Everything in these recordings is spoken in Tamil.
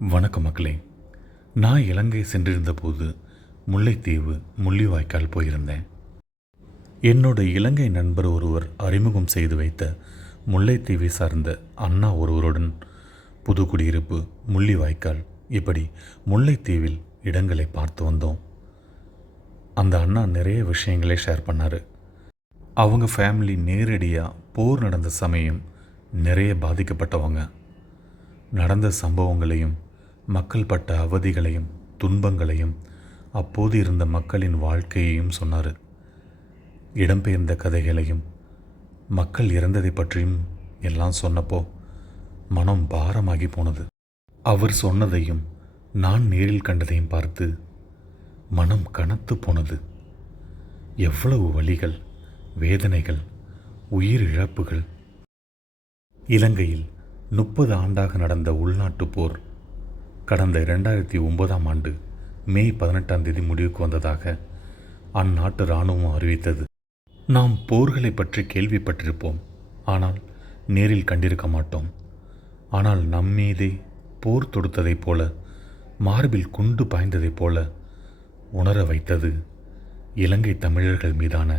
வணக்கம் மக்களே. நான் இலங்கை சென்றிருந்தபோது முல்லைத்தீவு முள்ளிவாய்க்கால் போயிருந்தேன். என்னோட இலங்கை நண்பர் ஒருவர் அறிமுகம் செய்து வைத்த முல்லைத்தீவை சார்ந்த அண்ணா ஒருவருடன் புதுக்குடியிருப்பு முள்ளிவாய்க்கால் இப்படி முல்லைத்தீவில் இடங்களை பார்த்து வந்தோம். அந்த அண்ணா நிறைய விஷயங்களை ஷேர் பண்ணார். அவங்க ஃபேமிலி நேரடியாக போர் நடந்த சமயம் நிறைய பாதிக்கப்பட்டவங்க. நடந்த சம்பவங்களையும் மக்கள் பட்ட அவதிகளையும் துன்பங்களையும் அப்போது இருந்த மக்களின் வாழ்க்கையையும் சொன்னார். இடம்பெயர்ந்த கதைகளையும் மக்கள் இறந்ததை பற்றியும் எல்லாம் சொன்னப்போ மனம் பாரமாகி போனது. அவர் சொன்னதையும் நான் நேரில் கண்டதையும் பார்த்து மனம் கனத்து போனது. எவ்வளவு வழிகள் வேதனைகள் உயிர் இழப்புகள். இலங்கையில் முப்பது ஆண்டாக நடந்த உள்நாட்டுப் போர் கடந்த இரண்டாயிரத்தி ஒன்பதாம் ஆண்டு மே பதினெட்டாம் தேதி முடிவுக்கு வந்ததாக அந்நாட்டு இராணுவம் அறிவித்தது. நாம் போர்களை பற்றி கேள்விப்பட்டிருப்போம். ஆனால் நேரில் கண்டிருக்க மாட்டோம். ஆனால் நம்மீதே போர் தொடுத்ததைப் போல மார்பில் குண்டு பாய்ந்ததைப் போல உணர வைத்தது இலங்கை தமிழர்கள் மீதான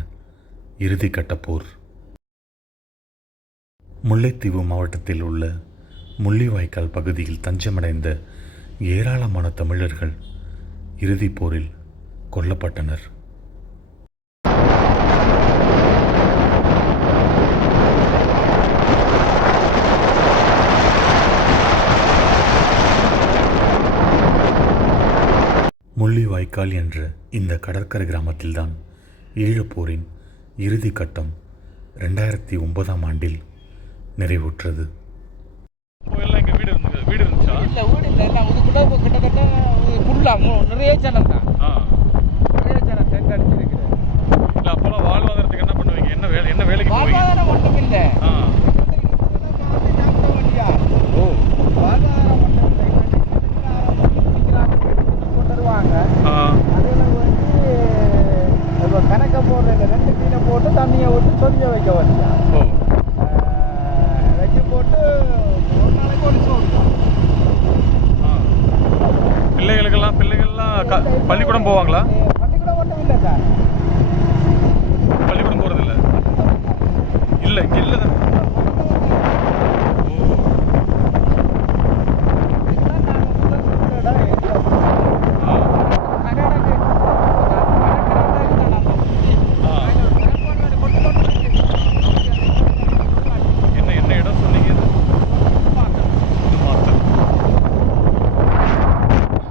இறுதிக்கட்ட போர். முல்லைத்தீவு மாவட்டத்தில் உள்ள முள்ளிவாய்க்கால் பகுதியில் தஞ்சமடைந்த ஏராளமான தமிழர்கள் இறுதிப் போரில் கொல்லப்பட்டனர். முள்ளிவாய்க்கால் என்ற இந்த கடற்கரை கிராமத்தில்தான் ஈழப்போரின் இறுதி கட்டம் ரெண்டாயிரத்தி ஒன்பதாம் ஆண்டில் நிறைவுற்றது. இருந்தது வீடு இருந்துச்சா இல்ல. வீடு இல்லை எல்லாம் இதுக்குள்ள இப்போ கிட்டத்தட்ட ஃபுல்லாக நிறைய ஜனம் தான் ஆ நிறைய ஜனம் டென்ட் அடிச்சிருக்கிறேன் இல்ல அப்பெல்லாம் வாழ்வாதாரத்துக்கு என்ன பண்ணுவீங்க என்ன வேலை என்ன வேலைக்கு போவீங்க வாழ்வாதாரம் ஒன்றும் இல்லை ஆ ஓ வாழ்வாதாரம் ஒன்றும் கொண்டு வருவாங்க ஆ அதில் வந்து இப்போ கணக்கை போடுறது ரெண்டு மீனை போட்டு தண்ணியை விட்டு சொஞ்ச வைக்க வச்சா ஓ வச்சு போட்டு ஒரு நாளைக்கு ஒரு சோறு ஆ பிள்ளைகளுக்கெல்லாம் பிள்ளைகள்லாம் க- பள்ளிக்கூடம் போவாங்களா பள்ளிக்கூடம் ஒன்றும் இல்லை சார் பள்ளிக்கூடம் போறது இல்ல இல்ல இங்க இல்ல தானே ஓ இதுதான் நாங்கள் முதல் சொல்ற இடம் ஏரியா. ஆ கனடாக்கு ஆ என்ன என்ன இடம் சொன்னீங்க இது இது மாத்தல்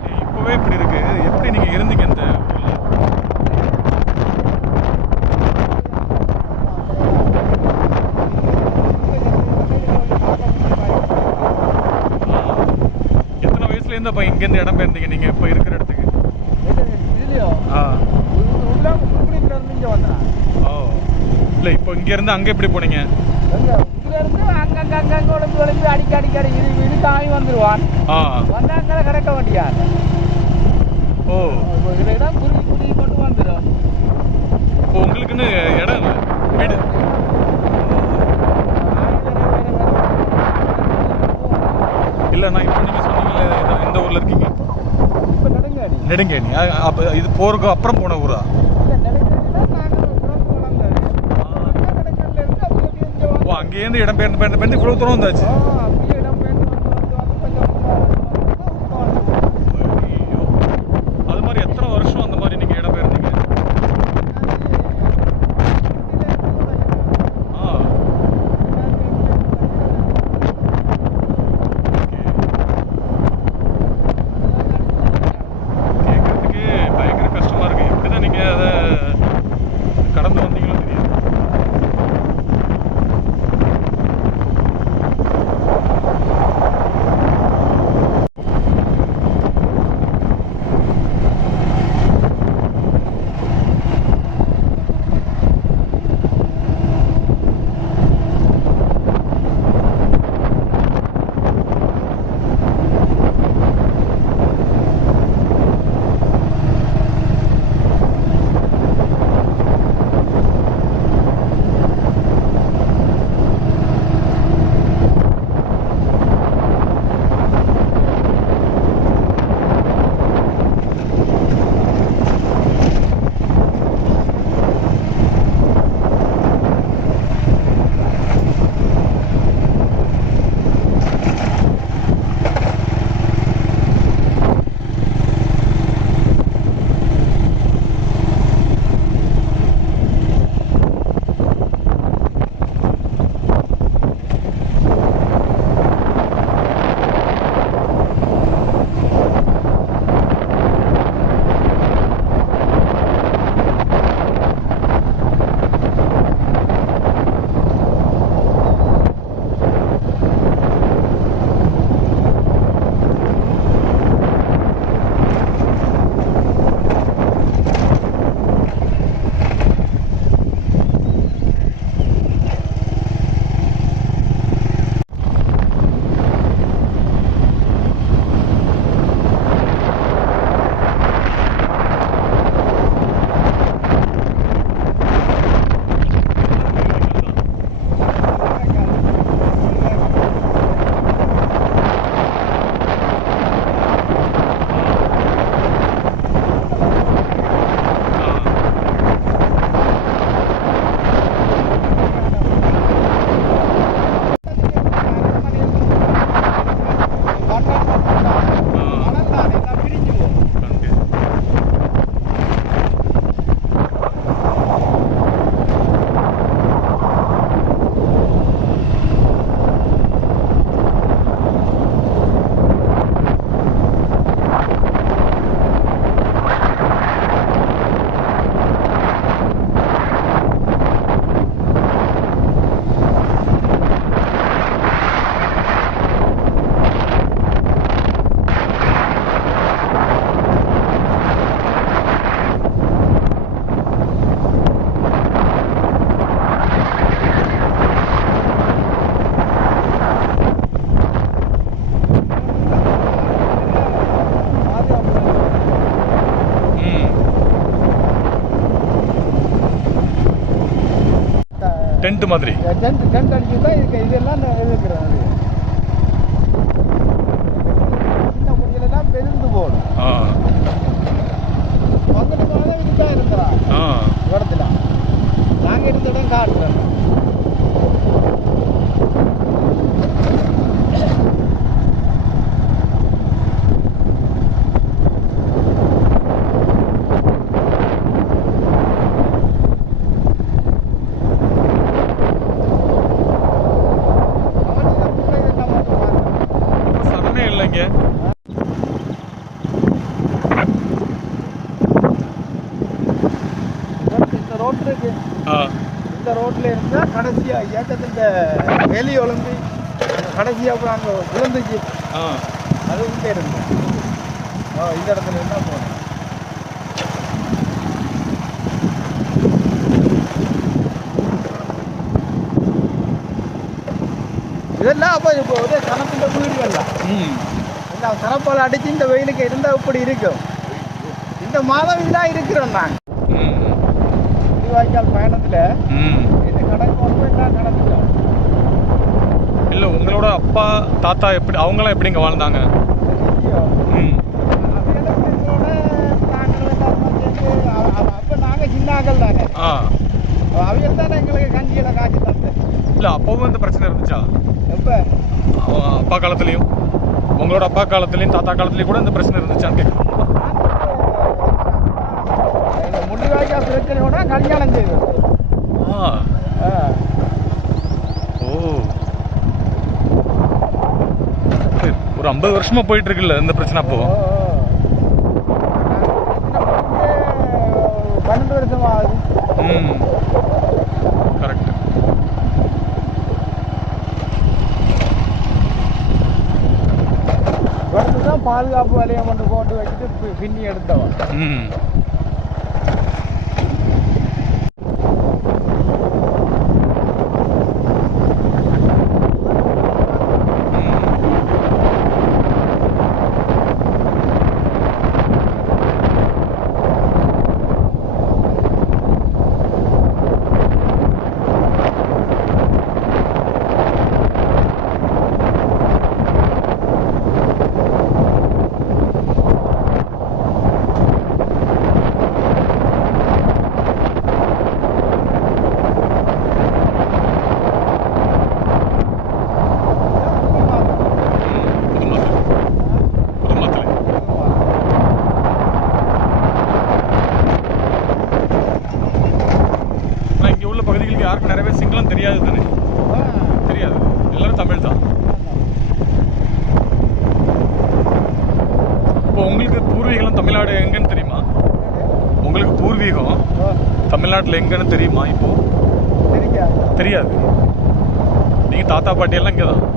ஏய், இப்பவே இப்படி இருக்கு எப்படி நீங்க இருந்தீங்க இந்த ஊர்ல ஆ. எத்தனை இருந்து இடம் பெயர்ந்தீங்க? நீங்க இப்ப இருக்கிற இடத்துக்கு. ஆ. ஓ. இல்ல இப்போ இங்க இருந்து அங்க எப்படி போனீங்க? வந்துருவான். ஆ. வந்தாங்க கிடக்க வேண்டியான் ஓ. இடம் குருவி குருவி கொண்டு வந்துடும் இப்போ உங்களுக்குன்னு இடம் வீடு. இல்ல நான் இப்போ நீங்க சொன்னீங்கல்ல இது- இந்த ஊர்ல இருக்கீங்க? இப்ப நெடுங்கேணி. அ- அப்ப இது போருக்கு அப்புறம் போன ஊரா? ஓ அங்கேருந்து இடம் பெயர்ந்து பெயர்ந்து இவ்வளவு தூரம் வந்தாச்சு. டென்ட் மாதிரி. டென்ட் டென்ட் அடிச்சு தான் இதுக்கு இதெல்லாம் இருக்கிறது சின்ன குடியிலலாம் பெருந்து போடும். ஆ. பக்கத்து மேலே இதுதான் இருக்கிறான் இடத்துல. நாங்கள் இருந்த இடம் காட்டுறோம் இப்ப சனமே இல்லைங்க இந்த ரோட் இருக்கு இந்த ரோட்ல இருந்தா கடைசியா ஏக்கத்துல இந்த வெளி ஒழுங்கு கடைசியா அப்புறம் அங்க விழுந்துச்சு. அது இங்கே இருந்து. ஓ இந்த இடத்துல இருந்தா போனேன் இதெல்லாம் அப்போ இப்போ ஒரே கணக்குள்ள வீடுகள்லாம் எல்லாம் கணப்பால் அடிச்சு இந்த வெயிலுக்கு இருந்தா இப்படி இருக்கும். இந்த மாதம் இதெல்லாம் இருக்கிறோம் நாங்கள் ம் இது வந்து எல்லாம் நடந்துட்டோம் இல்ல உங்களோட அப்பா தாத்தா எப்படி அவங்களாம் எப்படிங்க வாழ்ந்தாங்க ம் அப்ப நாங்க சின்னாக்கள் தானே ஆ அவங்க தானே எங்களுக்கு கஞ்சியில காய்ச்சி தந்தேன் இல்ல அப்பவும் இந்த பிரச்சனை இருந்துச்சா எப்ப அப்பா காலத்துலயும் உங்களோட அப்பா காலத்துலயும் தாத்தா காலத்துலயும் கூட இந்த பிரச்சனை இருந்துச்சான்னு இந்த முள்ளிவாய்க்கா பிரச்சனையோட கல்யாணம் சரி, ஒரு ஐம்பது வருஷமா போயிட்டு இருக்குல்ல இந்த பிரச்சனை அப்போ? பன்னெண்டு வருஷம் ம். கரெக்ட் பாதுகாப்பு வலையம் கொண்டு போட்டு வச்சுட்டு பின்னி எடுத்தவன். ம். நீங்கள் தாத்தா பாட்டி எல்லாம்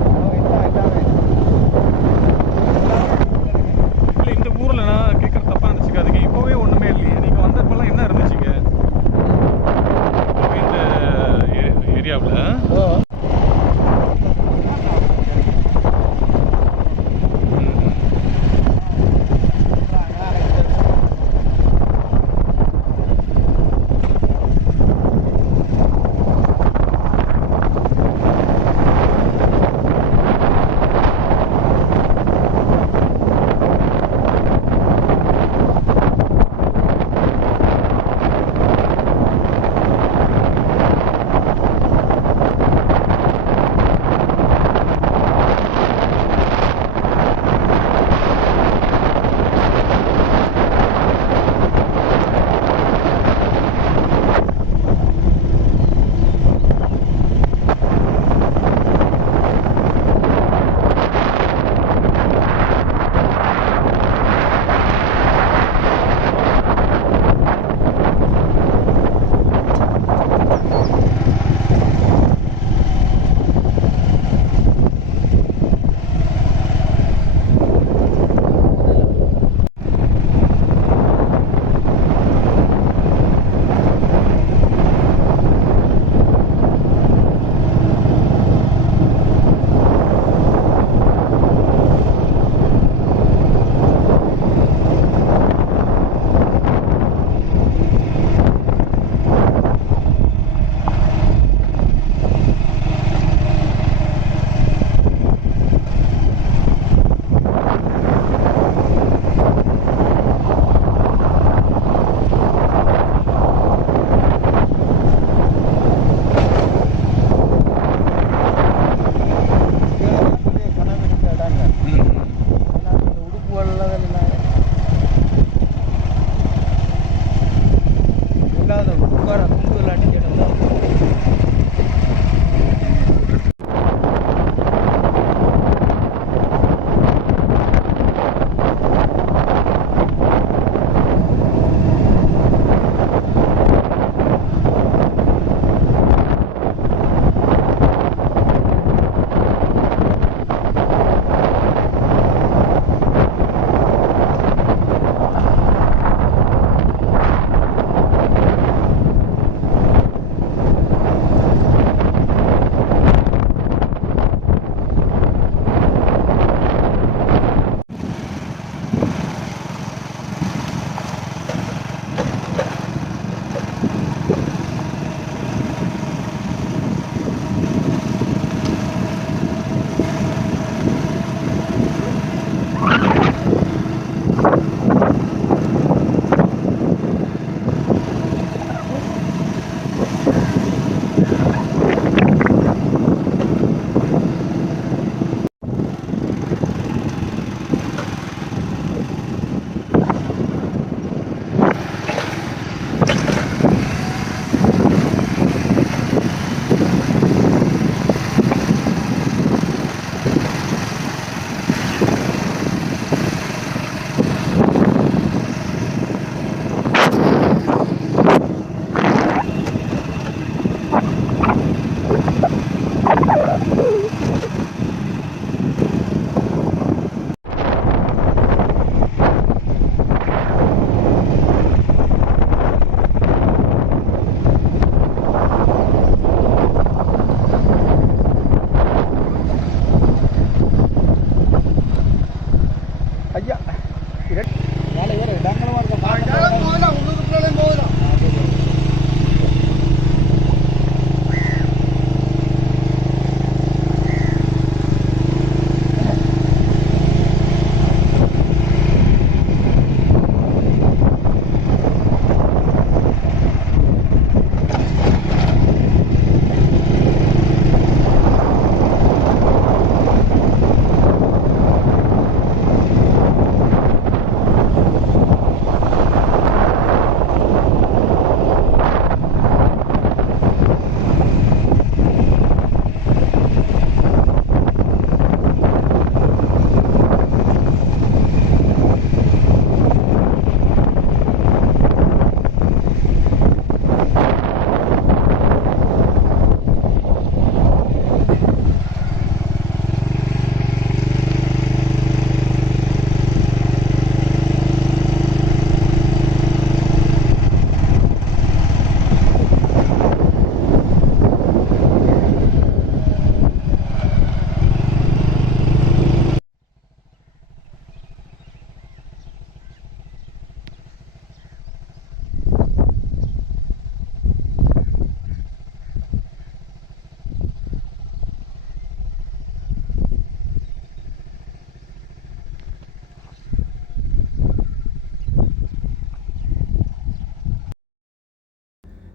వాళ్ళ ఎవరు? డాక్టర్ వాళ్ళు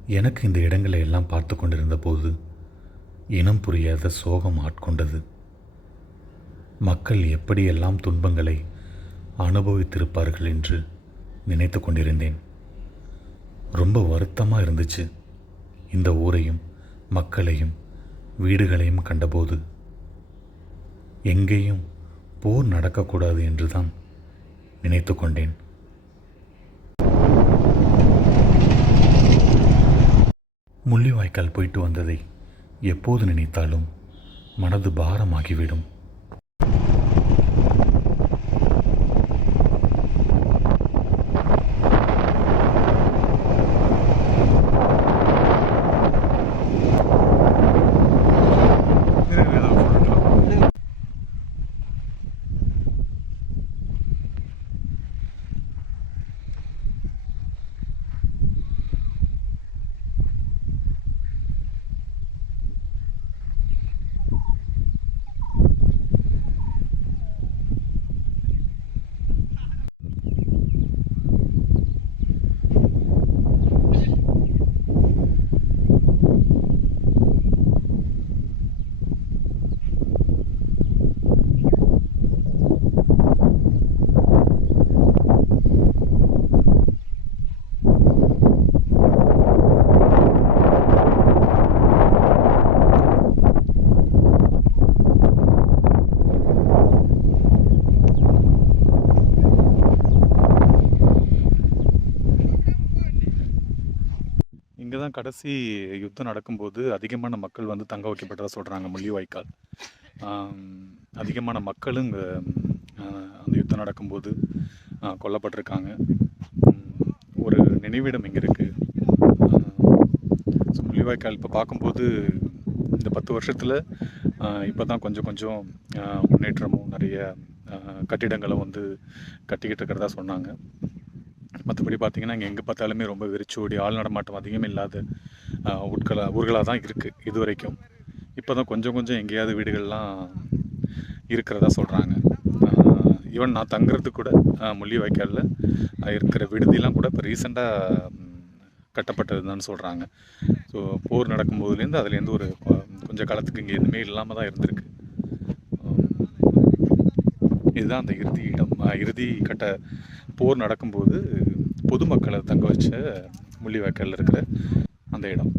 எனக்கு இந்த இடங்களை எல்லாம் பார்த்து கொண்டிருந்த போது இனம் புரியாத சோகம் ஆட்கொண்டது. மக்கள் எப்படியெல்லாம் துன்பங்களை அனுபவித்திருப்பார்கள் என்று நினைத்து கொண்டிருந்தேன். ரொம்ப வருத்தமாக இருந்துச்சு. இந்த ஊரையும் மக்களையும் வீடுகளையும் கண்டபோது. எங்கேயும் போர் நடக்கக்கூடாது என்று தான் நினைத்து கொண்டேன். முள்ளிவாய்க்கால் போயிட்டு வந்ததை எப்போது நினைத்தாலும் மனது பாரமாகிவிடும். கடைசி யுத்தம் நடக்கும்போது அதிகமான மக்கள் வந்து தங்க வைக்கப்பட்டதாக சொல்கிறாங்க முள்ளிவாய்க்கால் அதிகமான மக்களும் இங்கே அந்த யுத்தம் நடக்கும்போது கொல்லப்பட்டிருக்காங்க. ஒரு நினைவிடம் இங்கே இருக்குது ஸோ முள்ளிவாய்க்கால் இப்போ பார்க்கும்போது இந்த பத்து வருஷத்தில் இப்போ தான் கொஞ்சம் கொஞ்சம் முன்னேற்றமும் நிறைய கட்டிடங்களும் வந்து கட்டிக்கிட்டு இருக்கிறதா சொன்னாங்க. மற்றபடி பார்த்தீங்கன்னா இங்கே எங்கே பார்த்தாலுமே ரொம்ப வெறிச்சோடி ஆள் நடமாட்டம் அதிகமே இல்லாத ஆ, உட்களா ஊர்களாக தான் இருக்குது இது வரைக்கும் இப்போ தான் கொஞ்சம் கொஞ்சம் எங்கேயாவது வீடுகள்லாம் இருக்கிறதா சொல்கிறாங்க ஈவன் நான் தங்குறது கூட முள்ளி வாய்க்காலில் இருக்கிற விடுதிலாம் கூட இப்போ ரீசெண்டாக கட்டப்பட்டது தான் சொல்கிறாங்க ஸோ போர் நடக்கும்போதுலேருந்து அதுலேருந்து ஒரு கொஞ்சம் காலத்துக்கு இங்கே எதுவுமே இல்லாமல் தான் இருந்திருக்கு. இதுதான் அந்த இறுதி இடம். இறுதி கட்ட போர் நடக்கும்போது பொதுமக்களை தங்க வச்ச முள்ளிவாய்க்காலில் இருக்கிற அந்த இடம்.